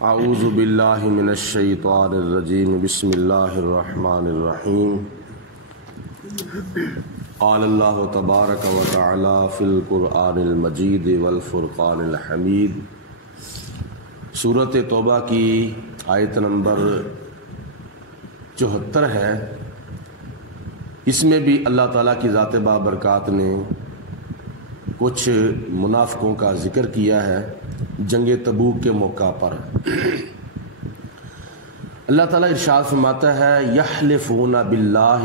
اعوذ باللہ من الشیطان الرجیم بسم اللہ الرحمن الرحیم قال اللہ تبارک و تعالی فی القرآن المجید والفرقان الحمید۔ سورۃ توبہ کی آیت نمبر 74 ہے۔ اس میں بھی اللہ تعالیٰ کی ذات بابرکات نے کچھ منافقوں کا ذکر کیا ہے جنگ تبوک کے موقع پر۔ اللہ تعالیٰ ارشاد فرماتا ہے یحلفون باللہ،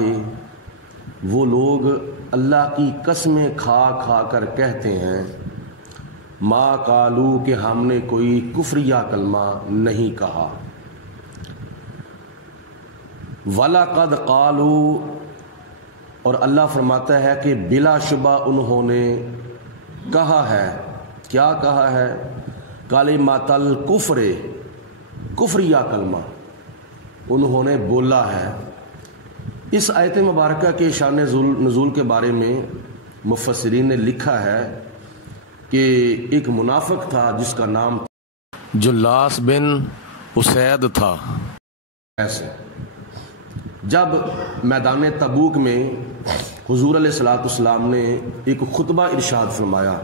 وہ لوگ اللہ کی قسمیں کھا کھا کر کہتے ہیں ما قالو، کہ ہم نے کوئی کفریہ کلمہ نہیں کہا، وَلَقَدْ قَالُوا، اور اللہ فرماتا ہے کہ بلا شبہ انہوں نے کہا ہے۔ کیا کہا ہے؟ کلمۃ الکفر، کفریہ کلمہ انہوں نے بولا ہے۔ اس آیت مبارکہ کے شان نزول کے بارے میں مفسرین نے لکھا ہے کہ ایک منافق تھا جس کا نام جلاس بن اسید تھا۔ ایسے جب میدان تبوک میں حضور علیہ الصلوۃ والسلام نے ایک خطبہ ارشاد فرمایا،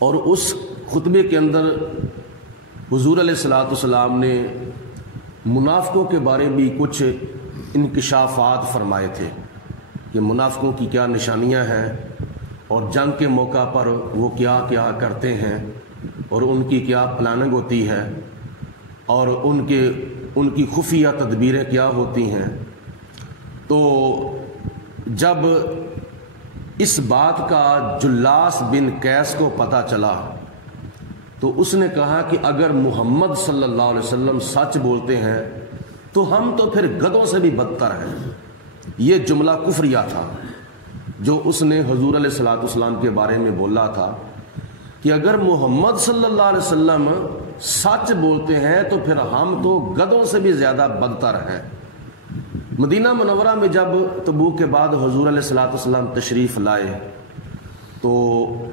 اور اس خطبے کے اندر حضور علیہ الصلوۃ والسلام نے منافقوں کے بارے بھی کچھ انکشافات فرمائے تھے کہ منافقوں کی کیا نشانیاں ہیں اور جنگ کے موقع پر وہ کیا کیا کرتے ہیں اور ان کی کیا پلاننگ ہوتی ہے اور ان کی خفیہ تدبیریں کیا ہوتی ہیں۔ تو جب اس بات کا جلاس بن قیس کو پتہ چلا تو اس نے کہا کہ اگر محمد صلی اللہ علیہ وسلم سچ بولتے ہیں تو ہم تو پھر گدھوں سے بھی بدتر ہیں۔ یہ جملہ کفریہ تھا جو اس نے حضور علیہ الصلوۃ والسلام کے بارے میں بولا تھا کہ اگر محمد صلی اللہ علیہ وسلم سچ بولتے ہیں تو پھر ہم تو گدھوں سے بھی زیادہ بدتر ہیں۔ مدینہ منورہ میں جب تبوک کے بعد حضور علیہ الصلوۃ والسلام تشریف لائے تو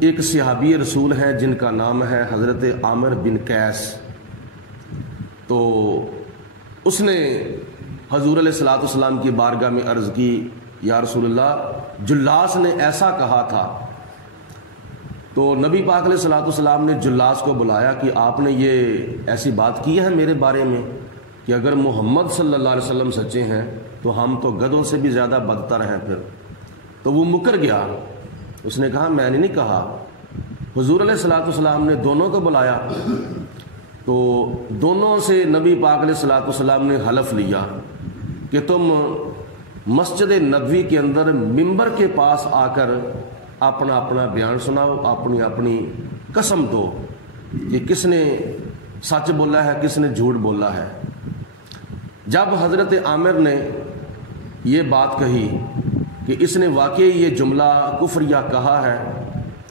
ایک صحابی رسول ہیں جن کا نام ہے حضرت عامر بن قیس۔ تو اس نے حضور علیہ الصلوۃ والسلام کی بارگاہ میں عرض کی یا رسول اللہ، جلاس نے ایسا کہا تھا۔ تو نبی پاک علیہ الصلوۃ والسلام نے جلاس کو بلایا کہ آپ نے یہ ایسی بات کی ہے میرے بارے میں کہ اگر محمد صلی اللہ علیہ وسلم سچے ہیں تو ہم تو گدھوں سے بھی زیادہ بدتر ہیں۔ پھر تو وہ مکر گیا، اس نے کہا میں نے نہیں کہا۔ حضور علیہ الصلوۃ والسلام نے دونوں کو بلایا تو دونوں سے نبی پاک علیہ الصلوۃ والسلام نے حلف لیا کہ تم مسجد نبوی کے اندر ممبر کے پاس آ کر اپنا اپنا بیان سناؤ، اپنی اپنی قسم دو کہ کس نے سچ بولا ہے کس نے جھوٹ بولا ہے۔ جب حضرت عامر نے یہ بات کہی کہ اس نے واقعی یہ جملہ کفریہ کہا ہے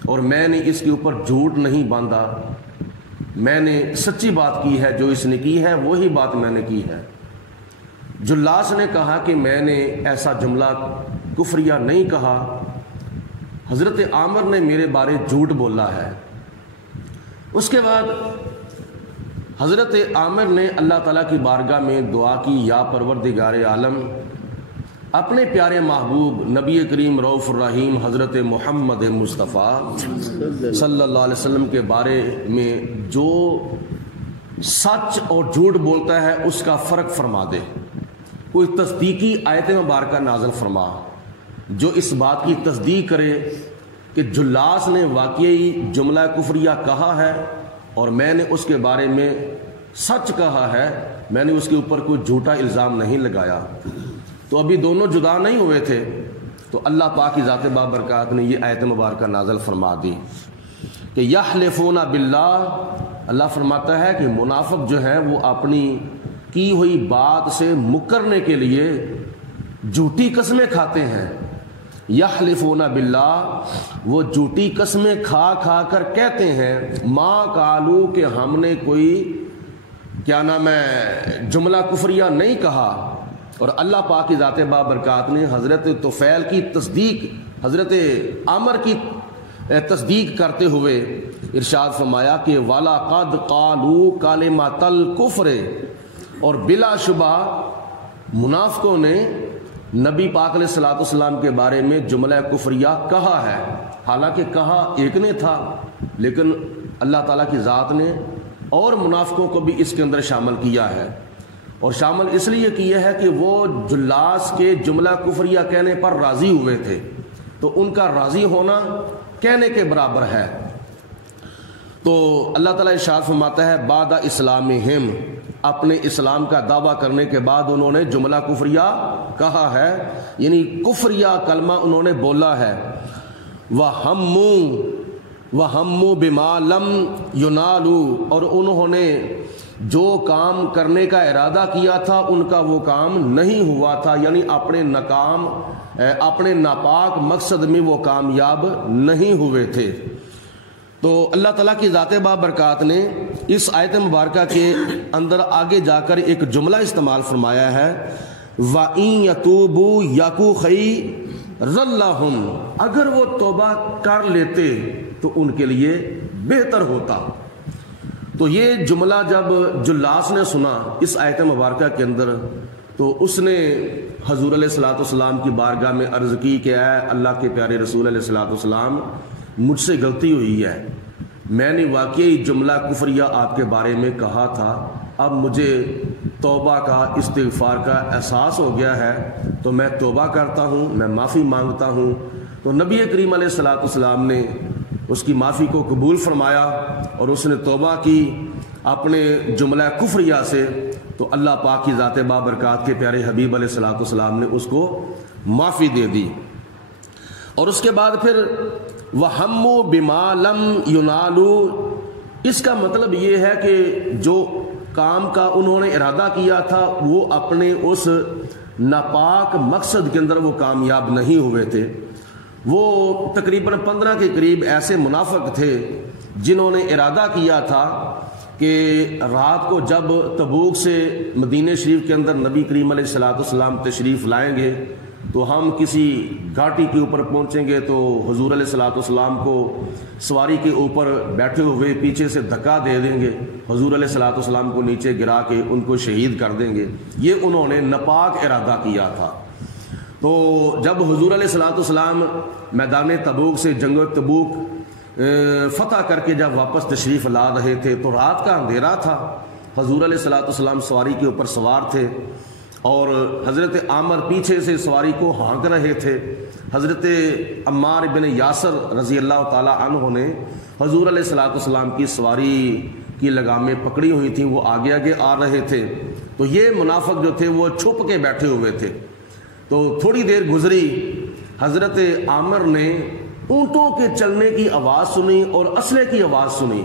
اور میں نے اس کے اوپر جھوٹ نہیں باندھا، میں نے سچی بات کی ہے، جو اس نے کی ہے وہی بات میں نے کی ہے۔ جلاس نے کہا کہ میں نے ایسا جملہ کفریہ نہیں کہا، حضرت عامر نے میرے بارے جھوٹ بولا ہے۔ اس کے بعد حضرت عامر نے اللہ تعالیٰ کی بارگاہ میں دعا کی یا پروردگار عالم، اپنے پیارے محبوب نبی کریم رؤوف الرحیم حضرت محمد مصطفیٰ صلی اللہ علیہ وسلم کے بارے میں جو سچ اور جھوٹ بولتا ہے اس کا فرق فرما دے، کوئی تصدیقی آیت مبارکہ نازل فرما جو اس بات کی تصدیق کرے کہ جلاس نے واقعی جملہ کفریہ کہا ہے اور میں نے اس کے بارے میں سچ کہا ہے، میں نے اس کے اوپر کوئی جھوٹا الزام نہیں لگایا۔ تو ابھی دونوں جدا نہیں ہوئے تھے تو اللہ پاک کی ذات بابرکات نے یہ آیت مبارکہ نازل فرما دی کہ یحلفون باللہ، اللہ فرماتا ہے کہ منافق جو ہیں وہ اپنی کی ہوئی بات سے مکرنے کے لیے جھوٹی قسمیں کھاتے ہیں۔ یحلفون باللہ، وہ جھوٹی قسمیں کھا کھا کر کہتے ہیں ما قالو، کہ ہم نے کوئی کیا نام ہے جملہ کفریہ نہیں کہا۔ اور اللہ پاک کی ذات بابرکات نے حضرت طفیل کی تصدیق، حضرت عامر کی تصدیق کرتے ہوئے ارشاد فرمایا کہ وَلَقَدْ قَالُوا كَلِمَةَ الْكُفْرِ، اور بلا شبہ منافقوں نے نبی پاک علیہ الصلوۃ والسلام کے بارے میں جملہ کفریہ کہا ہے، حالانکہ کہا ایک نے تھا، لیکن اللہ تعالیٰ کی ذات نے اور منافقوں کو بھی اس کے اندر شامل کیا ہے، اور شامل اس لیے کیا ہے کہ وہ جلاس کے جملہ کفریہ کہنے پر راضی ہوئے تھے، تو ان کا راضی ہونا کہنے کے برابر ہے۔ تو اللہ تعالیٰ ارشاد فرماتا ہے بعد اسلامہم، اپنے اسلام کا دعویٰ کرنے کے بعد انہوں نے جملہ کفریہ کہا ہے، یعنی کفریہ کلمہ انہوں نے بولا ہے۔ وَهَمُّوا بِمَا لَمْ يُنَالُوا، اور انہوں نے جو کام کرنے کا ارادہ کیا تھا ان کا وہ کام نہیں ہوا تھا، یعنی اپنے ناپاک مقصد میں وہ کامیاب نہیں ہوئے تھے۔ تو اللہ تعالیٰ کی ذات بابرکات نے اس آیت مبارکہ کے اندر آگے جا کر ایک جملہ استعمال فرمایا ہے، وَإِن يَتُوبُوا يَكُ خَيْرًا لَّهُمْ، اگر وہ توبہ کر لیتے تو ان کے لیے بہتر ہوتا۔ تو یہ جملہ جب جلاس نے سنا اس آیت مبارکہ کے اندر، تو اس نے حضور علیہ الصلوۃ والسلام کی بارگاہ میں عرض کی کہ اے اللہ کے پیارے رسول علیہ الصلوۃ والسلام، مجھ سے غلطی ہوئی ہے، میں نے واقعی جملہ کفریہ آپ کے بارے میں کہا تھا، اب مجھے توبہ کا استغفار کا احساس ہو گیا ہے، تو میں توبہ کرتا ہوں، میں معافی مانگتا ہوں۔ تو نبی کریم علیہ الصلوۃ والسلام نے اس کی معافی کو قبول فرمایا اور اس نے توبہ کی اپنے جملہ کفریہ سے، تو اللہ پاک کی ذات بابرکات کے پیارے حبیب علیہ الصلوۃ والسلام نے اس کو معافی دے دی۔ اور اس کے بعد پھر وَهَمُّوا بِمَا لَمْ يُنَالُوا، اس کا مطلب یہ ہے کہ جو کام کا انہوں نے ارادہ کیا تھا وہ اپنے اس ناپاک مقصد کے اندر وہ کامیاب نہیں ہوئے تھے۔ وہ تقریباً 15 کے قریب ایسے منافق تھے جنہوں نے ارادہ کیا تھا کہ رات کو جب تبوک سے مدینہ شریف کے اندر نبی کریم علیہ الصلوۃ والسلام تشریف لائیں گے تو ہم کسی گھاٹی کے اوپر پہنچیں گے تو حضور علیہ الصلوۃ والسلام کو سواری کے اوپر بیٹھے ہوئے پیچھے سے دھکا دے دیں گے، حضور علیہ الصلوۃ والسلام کو نیچے گرا کے ان کو شہید کر دیں گے۔ یہ انہوں نے ناپاک ارادہ کیا تھا۔ تو جب حضور علیہ الصلوۃ والسلام میدان تبوک سے جنگ تبوک فتح کر کے جب واپس تشریف لا رہے تھے تو رات کا اندھیرا تھا، حضور علیہ الصلوۃ والسلام سواری کے اوپر سوار تھے اور حضرت عامر پیچھے سے سواری کو ہانک رہے تھے۔ حضرت عمار بن یاسر رضی اللہ تعالی عنہ نے حضور علیہ الصلوۃ والسلام کی سواری کی لگامیں پکڑی ہوئی تھیں، وہ آگے آگے آ رہے تھے، تو یہ منافق جو تھے وہ چھپ کے بیٹھے ہوئے تھے۔ تو تھوڑی دیر گزری، حضرت عامر نے اونٹوں کے چلنے کی آواز سنی اور اسلحے کی آواز سنی،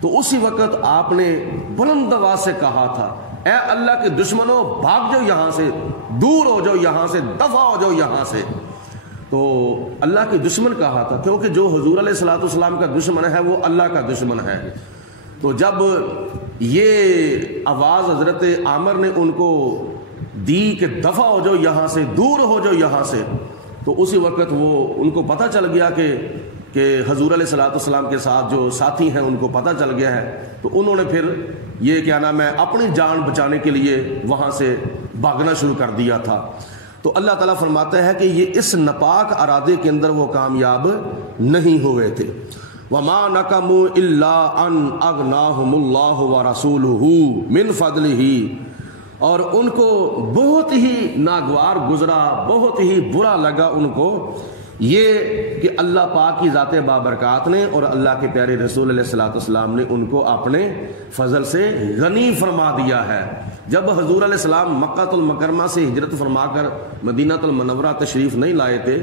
تو اسی وقت آپ نے بلند آواز سے کہا تھا، اے اللہ کے دشمنوں بھاگ جاؤ یہاں سے، دور ہو جاؤ یہاں سے، دفع ہو جاؤ یہاں سے۔ تو اللہ کے دشمن کہا تھا کیونکہ جو حضور علیہ الصلوۃ والسلام کا دشمن ہے وہ اللہ کا دشمن ہے۔ تو جب یہ آواز حضرت عامر نے ان کو دی کہ دفع ہو جاؤ یہاں سے، دور ہو جاؤ یہاں سے، تو اسی وقت وہ ان کو پتہ چل گیا کہ حضور علیہ الصلوۃ والسلام کے ساتھ جو ساتھی ہیں ان کو پتہ چل گیا ہے، تو انہوں نے پھر یہ کیا نام ہے اپنی جان بچانے کے لیے وہاں سے بھاگنا شروع کر دیا تھا۔ تو اللہ تعالیٰ فرماتا ہے کہ یہ اس ناپاک ارادے کے اندر وہ کامیاب نہیں ہوئے تھے۔ وَمَا نَقَمُوا إِلَّا أَنْ أَغْنَاهُمُ اللَّهُ وَرَسُولُهُ مِنْ فَضْلِهِ، اور ان کو بہت ہی ناگوار گزرا، بہت ہی برا لگا ان کو یہ کہ اللہ پاک کی ذات بابرکات نے اور اللہ کے پیارے رسول علیہ الصلوۃ والسلام نے ان کو اپنے فضل سے غنی فرما دیا ہے۔ جب حضور علیہ السلام مکہ المکرمہ سے ہجرت فرما کر مدینہ المنورہ تشریف نہیں لائے تھے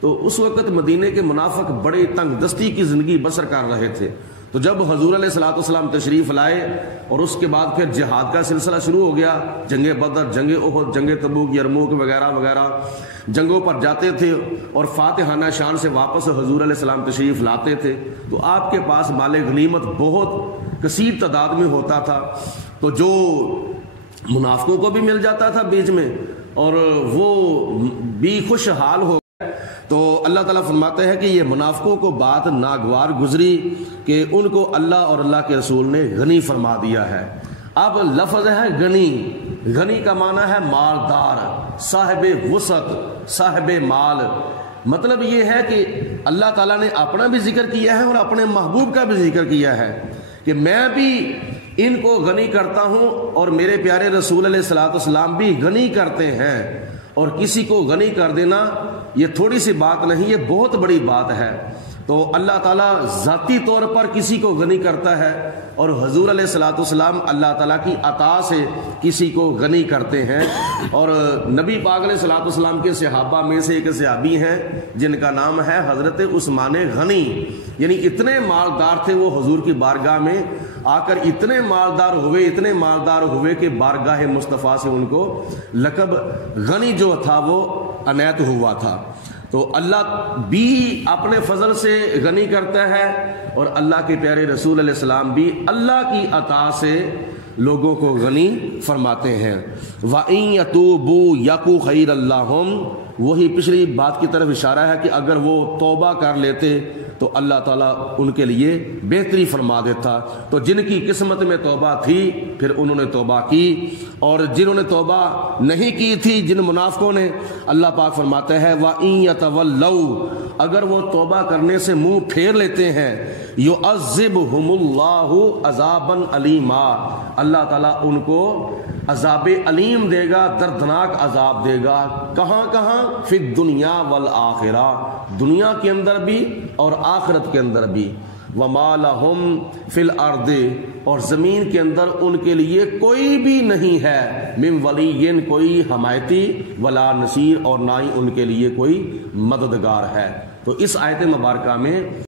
تو اس وقت مدینے کے منافق بڑے تنگ دستی کی زندگی بسر کر رہے تھے۔ تو جب حضور علیہ الصلوۃ والسلام تشریف لائے اور اس کے بعد پھر جہاد کا سلسلہ شروع ہو گیا، جنگ بدر، جنگ احد، جنگ تبوک، یرموک وغیرہ وغیرہ جنگوں پر جاتے تھے اور فاتحانہ شان سے واپس حضور علیہ السلام تشریف لاتے تھے، تو آپ کے پاس مال غنیمت بہت کثیر تعداد میں ہوتا تھا، تو جو منافقوں کو بھی مل جاتا تھا بیچ میں اور وہ بھی خوشحال ہو تو اللہ تعالیٰ فرماتے ہیں کہ یہ منافقوں کو بات ناگوار گزری کہ ان کو اللہ اور اللہ کے رسول نے غنی فرما دیا ہے۔ اب لفظ ہے غنی، غنی کا معنی ہے مالدار، صاحب وسعت، صاحب مال۔ مطلب یہ ہے کہ اللہ تعالیٰ نے اپنا بھی ذکر کیا ہے اور اپنے محبوب کا بھی ذکر کیا ہے کہ میں بھی ان کو غنی کرتا ہوں اور میرے پیارے رسول علیہ الصلوۃ والسلام بھی غنی کرتے ہیں۔ اور کسی کو غنی کر دینا یہ تھوڑی سی بات نہیں، یہ بہت بڑی بات ہے۔ تو اللہ تعالیٰ ذاتی طور پر کسی کو غنی کرتا ہے اور حضور علیہ الصلوۃ والسلام اللہ تعالیٰ کی عطا سے کسی کو غنی کرتے ہیں۔ اور نبی پاک علیہ الصلوۃ والسلام کے صحابہ میں سے ایک صحابی ہیں جن کا نام ہے حضرت عثمان غنی، یعنی اتنے مالدار تھے وہ حضور کی بارگاہ میں آ کر اتنے مالدار ہوئے کہ بارگاہ مصطفیٰ سے ان کو لقب غنی جو تھا وہ عنایت ہوا تھا۔ تو اللہ بھی اپنے فضل سے غنی کرتا ہے اور اللہ کے پیارے رسول علیہ السلام بھی اللہ کی عطا سے لوگوں کو غنی فرماتے ہیں۔ وَإِن يَتُوبُوا يَكُ خَيْرًا لَّهُمْ، وہی پچھلی بات کی طرف اشارہ ہے کہ اگر وہ توبہ کر لیتے تو اللہ تعالیٰ ان کے لیے بہتری فرما دیتا۔ تو جن کی قسمت میں توبہ تھی پھر انہوں نے توبہ کی، اور جنہوں نے توبہ نہیں کی تھی جن منافقوں نے، اللہ پاک فرماتے ہیں وَإِن يَتَوَلَّوْا، اگر وہ توبہ کرنے سے منہ پھیر لیتے ہیں، يُعَذِّبْهُمُ اللَّهُ عَذَابًا عَلِيمًا، اللہ تعالیٰ ان کو عذاب علیم دے گا، دردناک عذاب دے گا۔ کہاں فی الدنیا والآخرہ، دنیا کے اندر بھی اور آخرت کے اندر بھی۔ وما لہم فی الارض، اور زمین کے اندر ان کے لیے کوئی بھی نہیں ہے، من ولی، کوئی حمایتی، ولا نصیر، اور نہ ہی ان کے لیے کوئی مددگار ہے۔ تو اس آیت مبارکہ میں